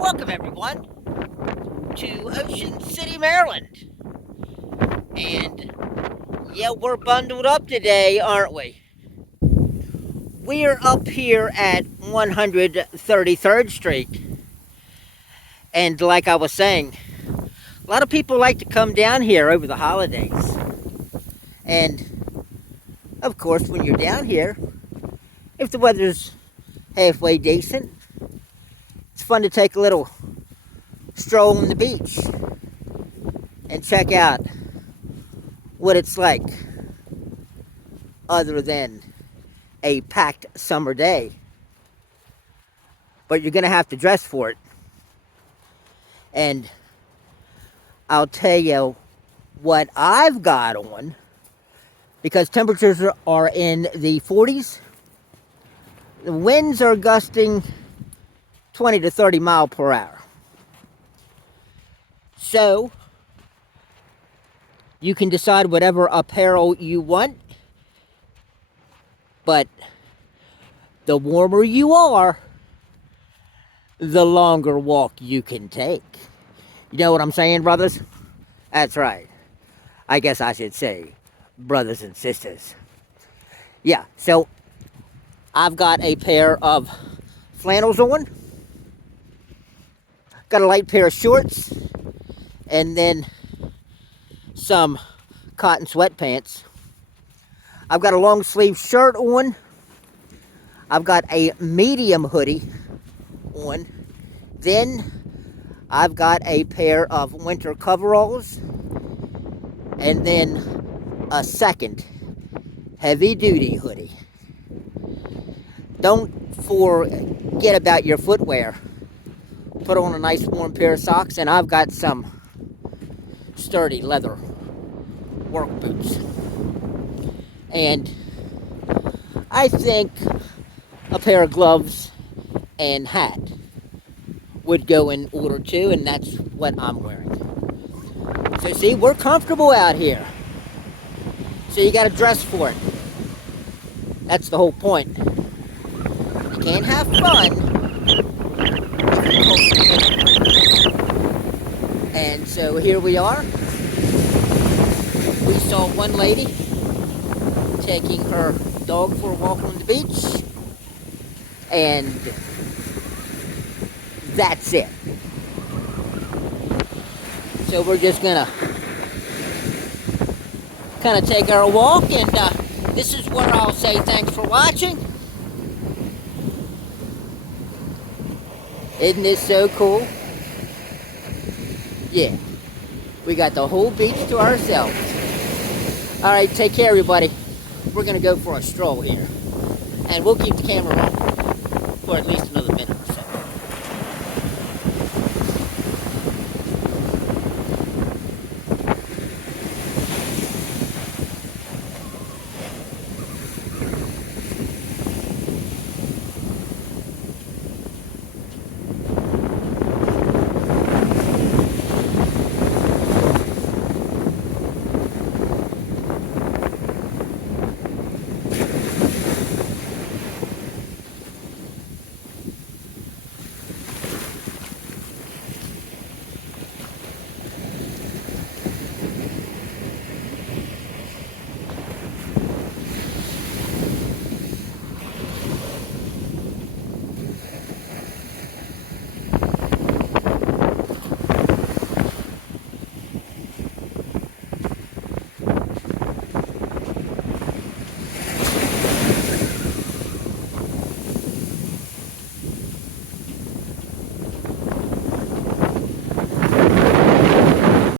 Welcome, everyone, to Ocean City, Maryland. And yeah, we're bundled up today, aren't we? We're up here at 133rd Street. And like I was saying, a lot of people like to come down here over the holidays. And of course, when you're down here, if the weather's halfway decent, it's fun to take a little stroll on the beach and check out what it's like other than a packed summer day. But you're going to have to dress for it. And I'll tell you what I've got on, because temperatures are in the 40s. The winds are gusting 20 to 30 mile per hour. So you can decide whatever apparel you want, but the warmer you are, the longer walk you can take. You know what I'm saying, brothers? That's right. I guess I should say brothers and sisters. Yeah, so I've got a pair of flannels on, got a light pair of shorts, and then some cotton sweatpants. I've got a long sleeve shirt on. I've got a medium hoodie on. Then I've got a pair of winter coveralls. And then a second heavy duty hoodie. Don't forget about your footwear. Put on a nice warm pair of socks, and I've got some sturdy leather work boots. And I think a pair of gloves and hat would go in order too, and that's what I'm wearing. So see, we're comfortable out here. So you gotta dress for it. That's the whole point. You can't have fun if you're cold. And so here we are. We saw one lady taking her dog for a walk on the beach. And that's it. So we're just gonna kind of take our walk, and this is where I'll say thanks for watching. Isn't this so cool? Yeah, we got the whole beach to ourselves. All right, take care, everybody. We're gonna go for a stroll here, and we'll keep the camera on for at least another